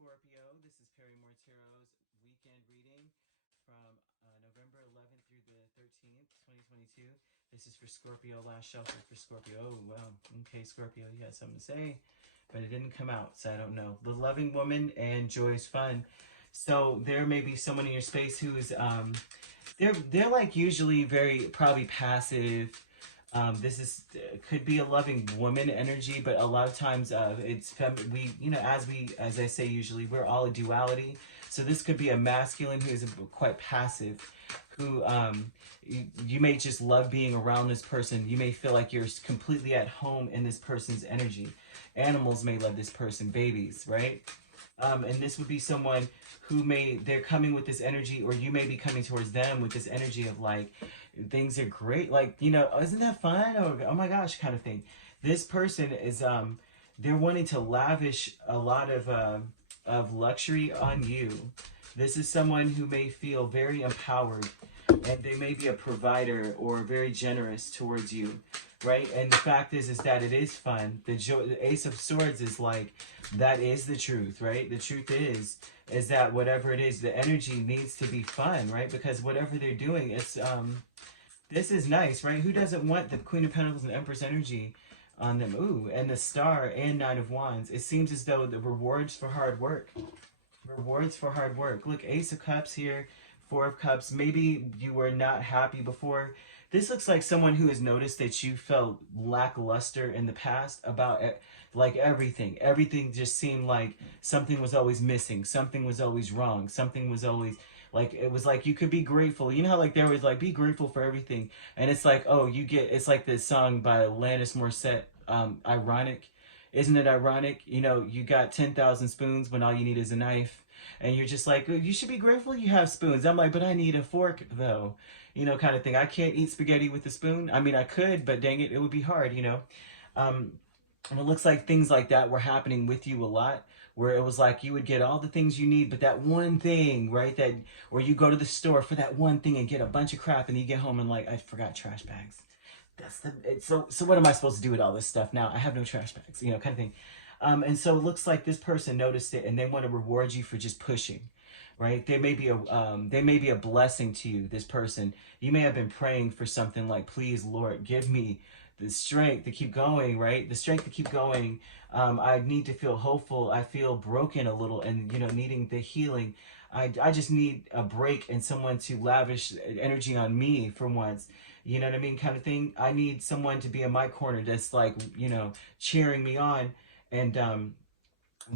Scorpio. This is Perrymore Tarot's weekend reading from November 11th through the 13th, 2022. This is for Scorpio, last shelter for Scorpio. Oh, well, okay, Scorpio, you had something to say, but it didn't come out, so I don't know. The loving woman and joy's fun. So there may be someone in your space who is, they're like usually very, probably passive. This is could be a loving woman energy, but a lot of times it's we, you know, as I say usually, we're all a duality. So this could be a masculine who is quite passive, who you may just love being around this person. You may feel like you're completely at home in this person's energy. Animals may love this person, babies, right? And this would be someone who they're coming with this energy, or you may be coming towards them with this energy of like, things are great, like, you know, isn't that fun, or oh my gosh, kind of thing. This person is they're wanting to lavish a lot of luxury on you. This is someone who may feel very empowered, and they may be a provider or very generous towards you, right? And the fact is that it is fun. The Ace of Swords is like, that is the truth, right? The truth is that whatever it is, the energy needs to be fun, right? Because whatever they're doing, it's this is nice, right? Who doesn't want the Queen of Pentacles and Empress energy on them? Ooh, and the Star and Nine of Wands. It seems as though the rewards for hard work. Rewards for hard work. Look, Ace of Cups here, Four of Cups. Maybe you were not happy before. This looks like someone who has noticed that you felt lackluster in the past about like everything. Everything just seemed like something was always missing. Something was always wrong. Something was always like, it was like you could be grateful. You know how like there was like, be grateful for everything. And it's like, oh, it's like this song by Alanis Morissette, Ironic. Isn't it ironic? You know, you got 10,000 spoons when all you need is a knife. And you're just like, oh, you should be grateful you have spoons. I'm like, but I need a fork though. You know, kind of thing. I can't eat spaghetti with a spoon. I mean, I could, but dang it, it would be hard, you know. And it looks like things like that were happening with you a lot, where it was like you would get all the things you need, but that one thing, right? That, or you go to the store for that one thing and get a bunch of crap, and you get home and like, I forgot trash bags. So what am I supposed to do with all this stuff now? I have no trash bags, you know, kind of thing. And so it looks like this person noticed it, and they want to reward you for just pushing, right? They may be a blessing to you. This person, you may have been praying for something like, please, Lord, give me the strength to keep going, right? The strength to keep going. I need to feel hopeful. I feel broken a little, and you know, needing the healing. I just need a break and someone to lavish energy on me for once. You know what I mean? Kind of thing. I need someone to be in my corner that's like, you know, cheering me on and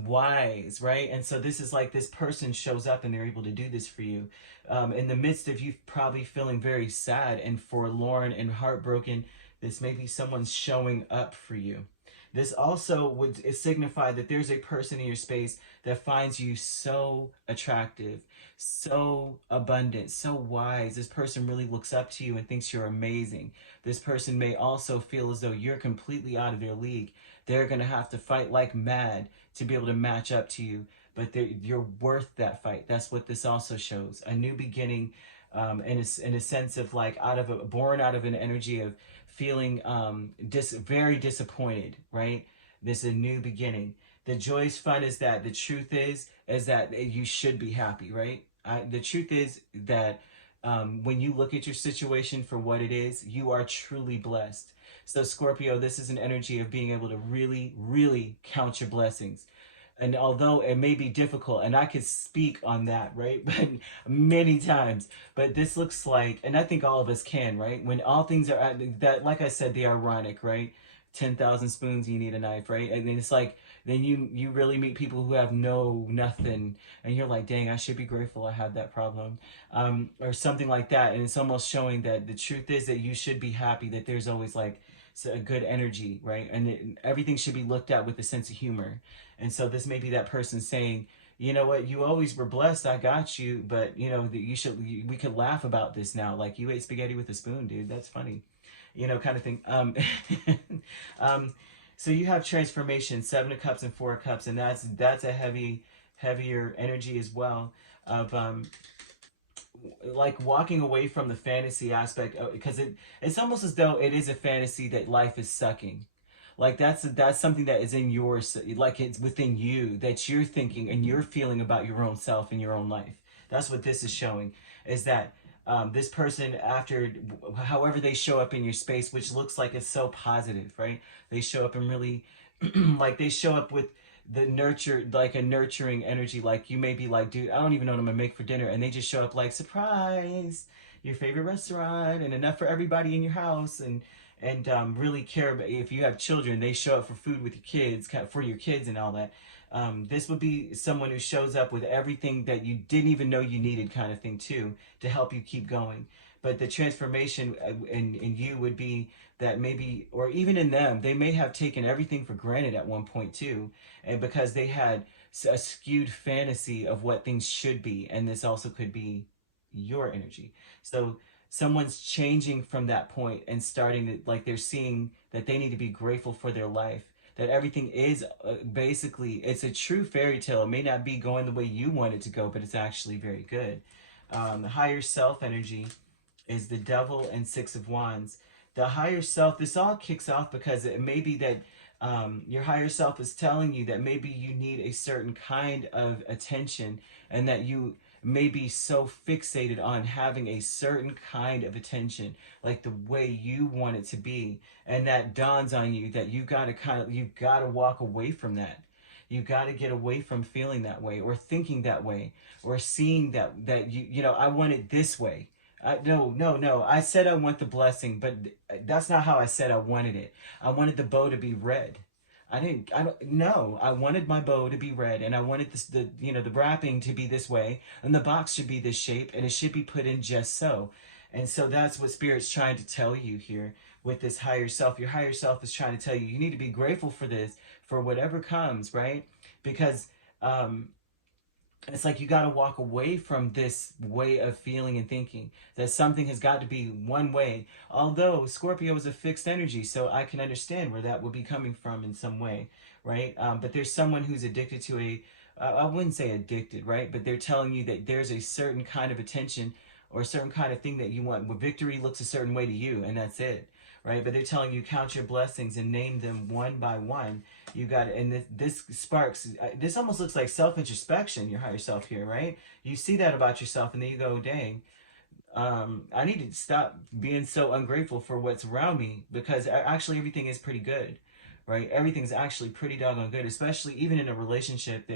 wise, right? And so this is like this person shows up and they're able to do this for you. In the midst of you probably feeling very sad and forlorn and heartbroken, this may be someone showing up for you. This also would signify that there's a person in your space that finds you so attractive, so abundant, so wise. This person really looks up to you and thinks you're amazing. This person may also feel as though you're completely out of their league. They're going to have to fight like mad to be able to match up to you, but you're worth that fight. That's what this also shows. A new beginning, in a sense of like born out of an energy of feeling very disappointed, right? This is a new beginning. The joyous fun is that the truth is that you should be happy, right? The truth is that when you look at your situation for what it is, you are truly blessed. So Scorpio, this is an energy of being able to really, really count your blessings. And although it may be difficult, and I could speak on that, right? But many times, but this looks like, and I think all of us can, right? When all things are that, like I said, the ironic, right? 10,000 spoons, you need a knife, right? And then it's like, then you really meet people who have nothing, and you're like, dang, I should be grateful I had that problem, or something like that. And it's almost showing that the truth is that you should be happy, that there's always like a good energy, right? And everything should be looked at with a sense of humor. And so this may be that person saying, you know what, you always were blessed, I got you, but you know, we could laugh about this now. Like, you ate spaghetti with a spoon, dude. That's funny. You know, kind of thing. So you have transformation, Seven of Cups and Four of Cups, and that's a heavier energy as well of like walking away from the fantasy aspect, because it's almost as though it is a fantasy that life is sucking. Like that's something that is in yours, like it's within you, that you're thinking and you're feeling about your own self and your own life. That's what this is showing, is that this person, after however they show up in your space, which looks like it's so positive, right? They show up and really like they show up with the nurture, like a nurturing energy. Like you may be like, dude, I don't even know what I'm gonna make for dinner, and they just show up like, surprise, your favorite restaurant and enough for everybody in your house. And really care about, if you have children, they show up for food with your kids, for your kids and all that. This would be someone who shows up with everything that you didn't even know you needed, kind of thing too, to help you keep going. But the transformation in you would be that maybe, or even in them, they may have taken everything for granted at one point too, and because they had a skewed fantasy of what things should be, and this also could be your energy. So someone's changing from that point and starting to, like, they're seeing that they need to be grateful for their life, that everything is basically, it's a true fairy tale. It may not be going the way you want it to go, but it's actually very good. The higher self energy is the Devil and Six of Wands. The higher self, this all kicks off because it may be that your higher self is telling you that maybe you need a certain kind of attention, and that you may be so fixated on having a certain kind of attention, like the way you want it to be, and that dawns on you that you gotta walk away from that. You got to get away from feeling that way, or thinking that way, or seeing that you know, I want it this way. No. I said I want the blessing, but that's not how I said I wanted it. I wanted the bow to be red. I don't, no, I wanted my bow to be red, and I wanted the wrapping to be this way, and the box should be this shape, and it should be put in just so. And so that's what Spirit's trying to tell you here with this higher self. Your higher self is trying to tell you, you need to be grateful for this, for whatever comes, right? Because, it's like you got to walk away from this way of feeling and thinking that something has got to be one way. Although Scorpio is a fixed energy, so I can understand where that would be coming from in some way, right? But there's someone who's addicted to I wouldn't say addicted, right? But they're telling you that there's a certain kind of attention or a certain kind of thing that you want. Well, victory looks a certain way to you, and that's it, right? But they're telling you, count your blessings and name them one by one. You got it. And this sparks, this almost looks like self-introspection, your higher self here, right? You see that about yourself, and then you go, dang, I need to stop being so ungrateful for what's around me, because actually everything is pretty good, right? Everything's actually pretty doggone good, especially even in a relationship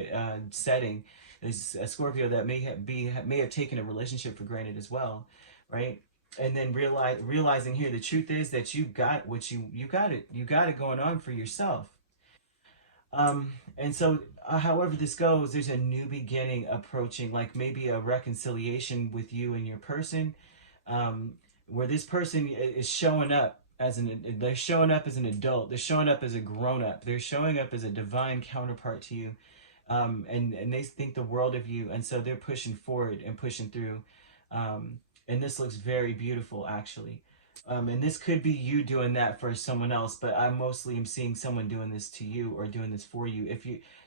setting. There's a Scorpio that may have taken a relationship for granted as well, right? And then realizing here, the truth is that you got what you got it going on for yourself. And so, however this goes, there's a new beginning approaching, like maybe a reconciliation with you and your person, where this person is showing up they're showing up as an adult, they're showing up as a grown up, they're showing up as a divine counterpart to you, and they think the world of you, and so they're pushing forward and pushing through, and this looks very beautiful, actually. And this could be you doing that for someone else, but I mostly am seeing someone doing this to you or doing this for you.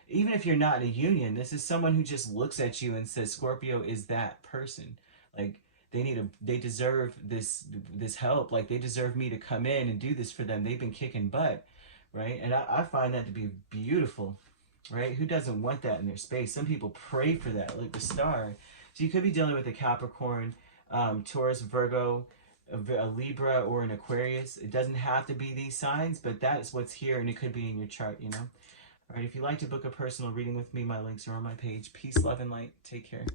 Even if you're not in a union, this is someone who just looks at you and says, Scorpio is that person. Like, they deserve this help. Like, they deserve me to come in and do this for them. They've been kicking butt, right? And I find that to be beautiful, right? Who doesn't want that in their space? Some people pray for that, like the star. So you could be dealing with a Capricorn, Taurus, Virgo, a Libra, or an Aquarius. It doesn't have to be these signs, but that's what's here, and it could be in your chart, you know? All right, if you'd like to book a personal reading with me, my links are on my page. Peace, love, and light. Take care.